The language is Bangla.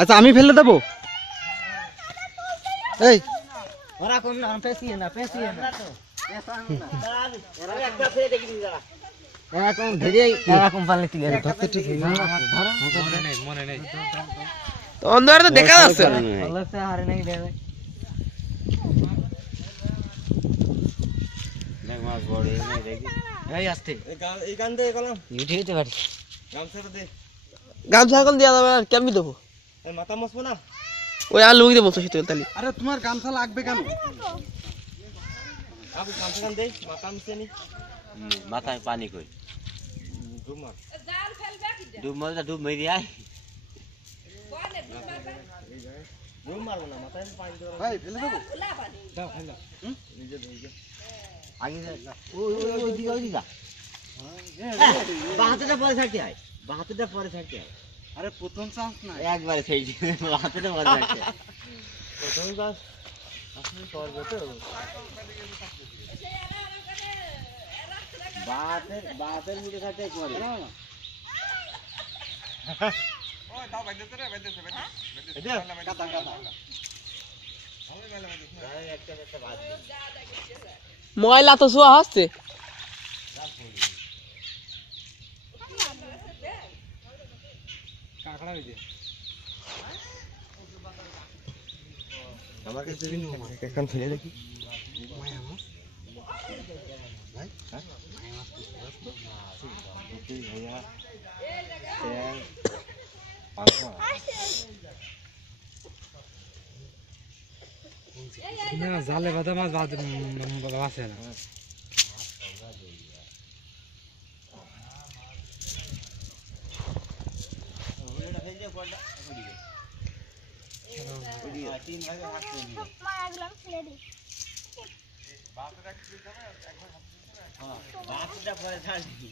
আচ্ছা আমি ফেলে দেবো। এই ওরকম না, পেছিয়ে না এরকম ধরে এরকম পারলে কি করে? মনে নেই তো অন্ধকারে তো দেখা যাচ্ছে না। অলসে হারে নাই দেবে। দেখ মাছ বড় এই দেখি এই আসতে এই গান দিয়ে গেলাম ইউটিউবে দিতে পারি। গামছাটা দে গামছা এখন দেওয়া যাবে আর কেমনি দেবো? এই মাথা মসবো না ওই আর লুক দেবো শীতল তালি। আরে তোমার গামছা লাগবে কেন? আপনি গামছা গান দে মাথা মুছে নি মাথায় পানি কই ডুব মার ডুব মেরি আয় ডুব মারবো না মাথায় পানি দেবো। ভাই ফেলে দেবো? দাও ফেল দাও নিজে ধরে আগে ওই দিকে বাহাতেটা পরে থাকতে হয়, বাহাতেটা পরে থাকতে হয়। আরে প্রথম চান্স না। একবারে সেই বাহাতেটা পরে থাকতে হয়। প্রথম গাছ আসলে করবে তো বাহাতের মুখে থাকতে পরে ময়লা তো শোয়া হচ্ছে। আমার কাছে এখন ফেলে দেখি জালে বাঁধা মাছ বাঁচে না। বাহাতেটা পরে থাকতে